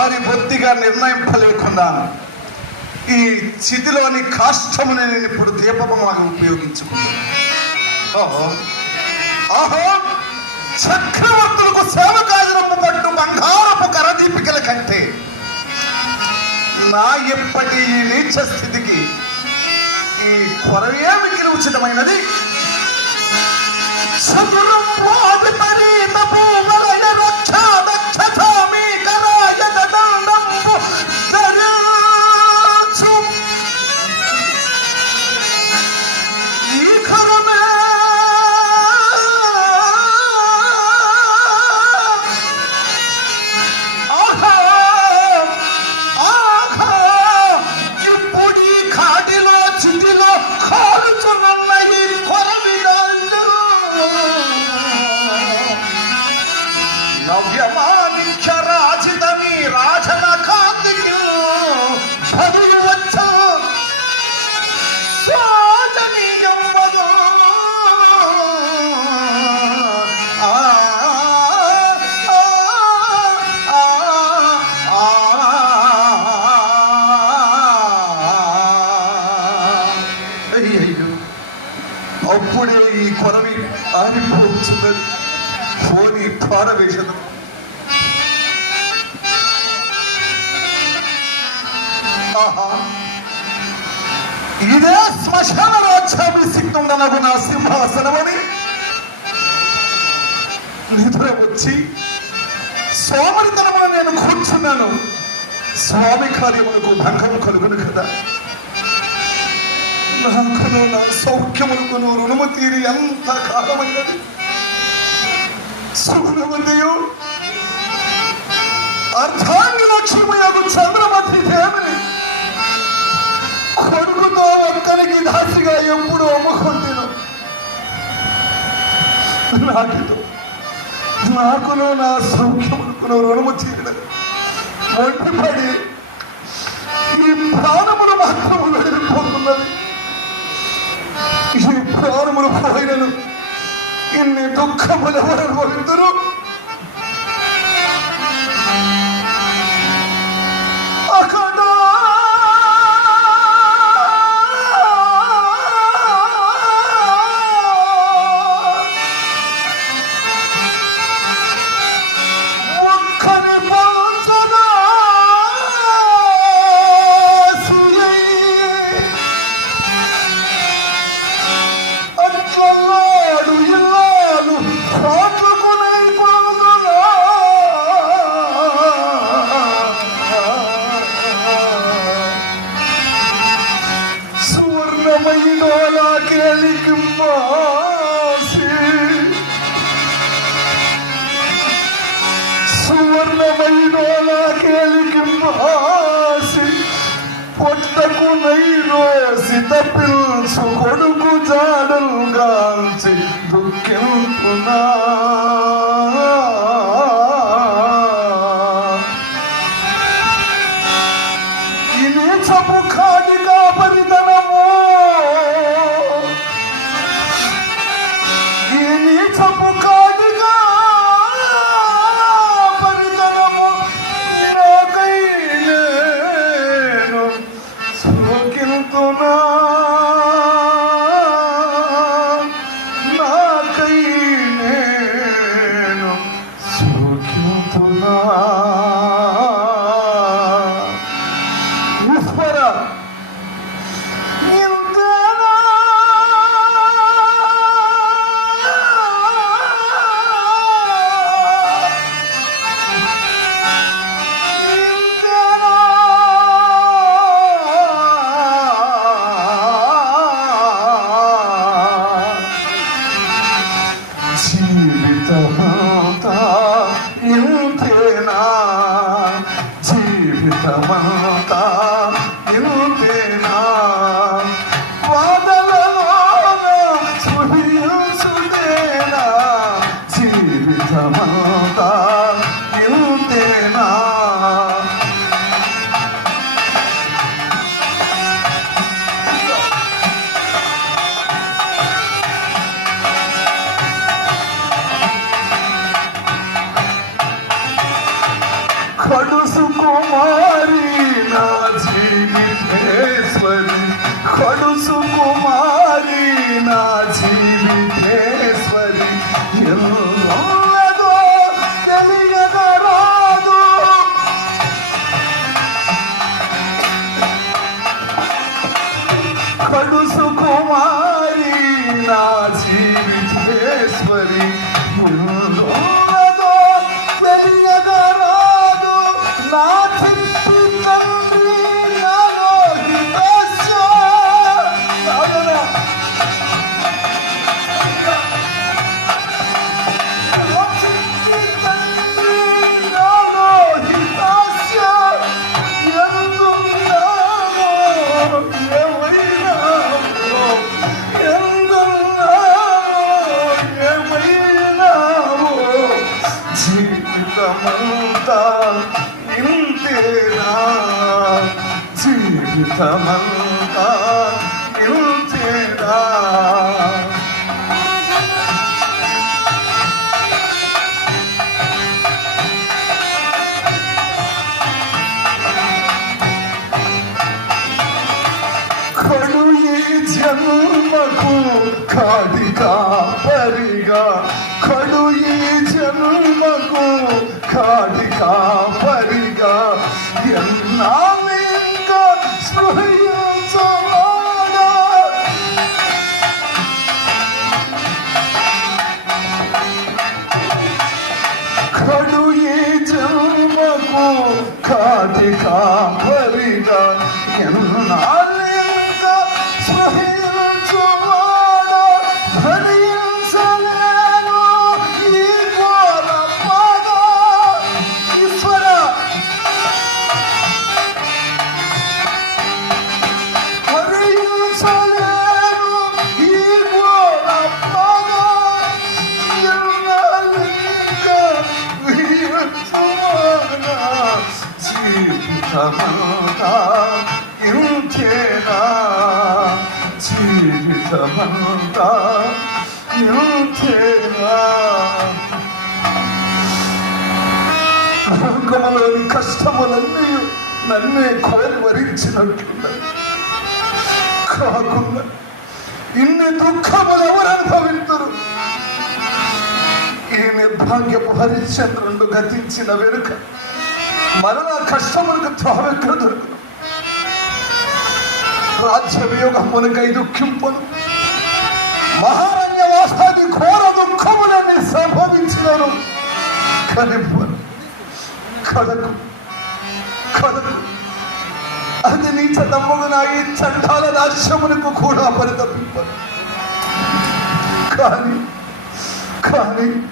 దారి బొత్తిగా నిర్ణయింపలేకున్నాను ఈ చితిలోని కాష్టముని నేను ఇప్పుడు దీపముగా ఉపయోగించుకున్నాను. ఓహో. ఆహో చక్రవర్తులకు సేవకాజనము పట్టు బంగారపు కరదీపికల కంటే నా ఎప్పటి ఈ నీచ స్థితికి ఈ కొరవే మిగిలి ఉచితమైనది చతురం అప్పుడే ఈ కొరవి ఆరిపోతున్నది. పోని పారవేశదు. ఆహా. ఇదే శ్మశాన రాజ్యాన్ని రాజ్యాభిషిక్తుండనగు నా సింహాసనమని నిద్ర వచ్చి సోమరితనమున నేను కూర్చున్నాను. స్వామి కార్యములకు భంగము కలుగును కదా. నాకును నా సౌఖ్యములకును రుణము తీరి ఎంత కాలమైనది? సుగుణవతియు అర్థాన్ని లక్ష్మయ్యకు చంద్రమతి దేవిని కొడుకుతో ఒక్కరికి దాసిగా ఎప్పుడు అమ్ముకుంటును నాటితో నాకును నా సౌఖ్యములకును రుణము తీరినది. ఒంటిపడి ఈ ప్రాణములు మాత్రము వెళ్ళిపోతున్నది ఈ ప్రాణములు పోయినను ఇన్ని దుఃఖములు ఎవరు అనుభవించరు అక్కడ సువర్ణమయిలోలాకేలికి మాసి సువర్ణమయిలోలాకేలికి మాసి పొట్టకు నైరోసి తప్పించు కొడుకు జాడలు గాల్చి దుఃఖింపునా. కుమారి నా జీవితేశ్వరి కడుసు కుమారి. Tamam 가 జీవితమంతా ఇంతేనా జీవితమంతా ఇంతేనా లోకములోని కష్టములన్నీ నన్నే కోరి వరించినట్లున్నాయి కాకుండా ఇన్ని దుఃఖములు ఎవరు అనుభవించరు ఈ నిర్భాగ్యపు హరిశ్చంద్రుడు గతించిన వెనుక మరణ కష్టములకు త్రావెక్కడ దొరుకును రాజ్య వియోగమునకై దుఃఖింపను మహారణ్యవాసాది ఘోర దుఃఖములని సంభవించినను కనిపను కదకు కదకు అది నీచ నమ్మగు నా ఈ చండాల రాజ్యమునకు కూడా పరితపింపను కానీ కానీ